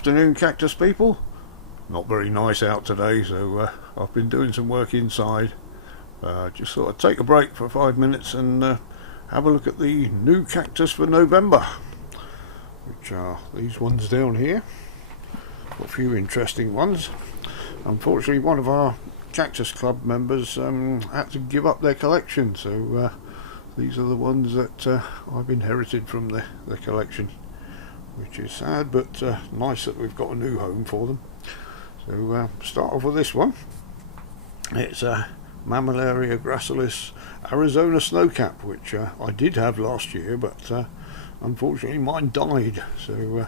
afternoon, cactus people. Not very nice out today, so I've been doing some work inside. Just thought I'd take a break for 5 minutes and have a look at the new cactus for November, which are these ones down here. A few interesting ones. Unfortunately, one of our Cactus Club members had to give up their collection, so these are the ones that I've inherited from the collection, which is sad, but nice that we've got a new home for them. So start off with this one. It's a Mammillaria gracilis Arizona snowcap, which I did have last year, but unfortunately mine died, so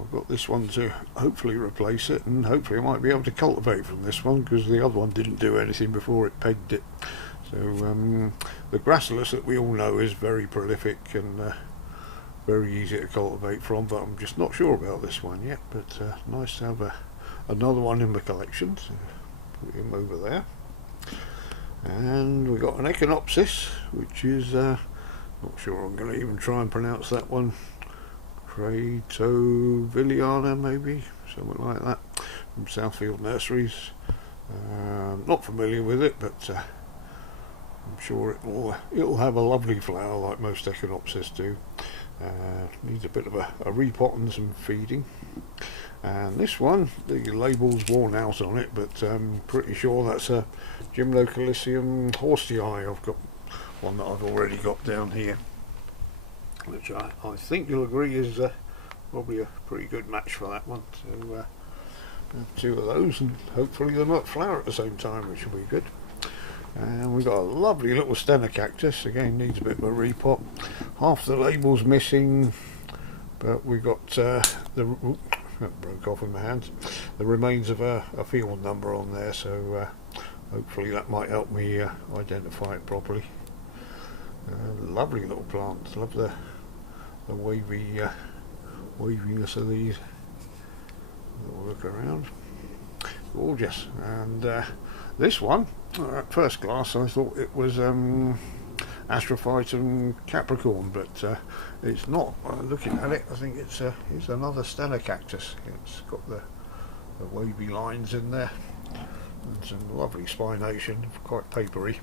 I've got this one to hopefully replace it, and hopefully I might be able to cultivate from this one, because the other one didn't do anything before it pegged it. So the gracilis that we all know is very prolific and very easy to cultivate from, but I'm just not sure about this one yet. But nice to have another one in the collection, so put him over there. And we've got an echinopsis, which is not sure I'm going to even try and pronounce that one. Cratovilliana, maybe, something like that, from Southfield Nurseries. Not familiar with it, but I'm sure it'll have a lovely flower like most echinopsis do. Needs a bit of a repot and some feeding. And this one, the label's worn out on it, but I'm pretty sure that's a Gymnocalycium horsey. I've got one that I've already got down here, which I think you'll agree is probably a pretty good match for that one. So have two of those, and hopefully they might flower at the same time, which will be good. And we've got a lovely little Stenocactus, again needs a bit of a repot. Half the label's missing, but we've got that broke off in my hands, the remains of a field number on there, so hopefully that might help me identify it properly. Lovely little plants, love the waviness of these. We'll look around, gorgeous. And this one, at first glance I thought it was Astrophytum capricorn, but it's not. Looking at it, I think it's another Stenocactus. It's got the wavy lines in there and some lovely spination, quite papery.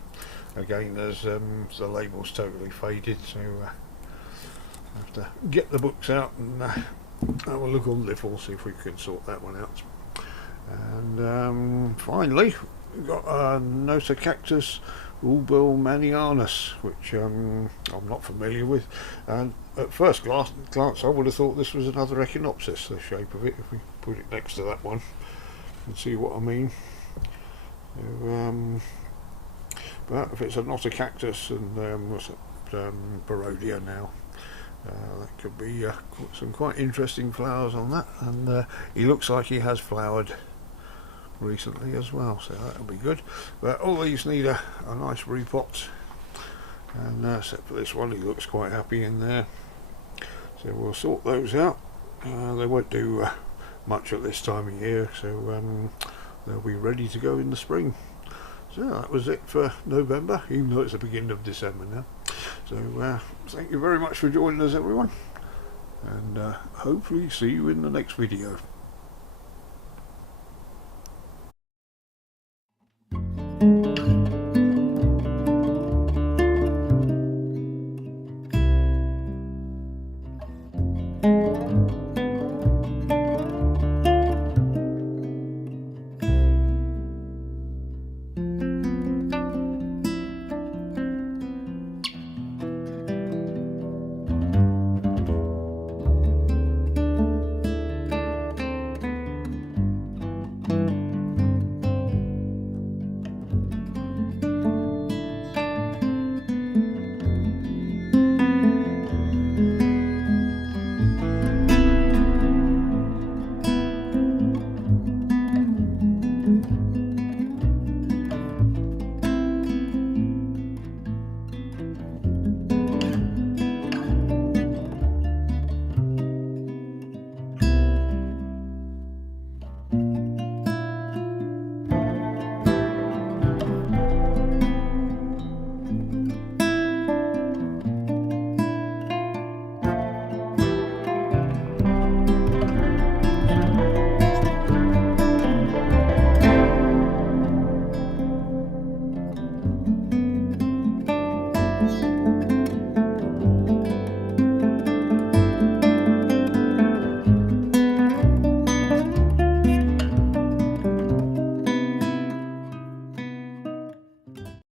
Again, there's the label's totally faded, so I have to get the books out and have a look on Liffle, see if we can sort that one out. And finally, we've got a Nosocactus Ubelmanianus, which I'm not familiar with, and at first glance I would have thought this was another Echinopsis, the shape of it, if we put it next to that one and see what I mean. So, but if it's not a cactus, and what's it, Parodia now, that could be some quite interesting flowers on that, and he looks like he has flowered recently as well, so that'll be good. But all these need a nice repot, and except for this one, he looks quite happy in there, so we'll sort those out. They won't do much at this time of year, so they'll be ready to go in the spring. So that was it for November, even though it's the beginning of December now. So thank you very much for joining us, everyone, and hopefully see you in the next video.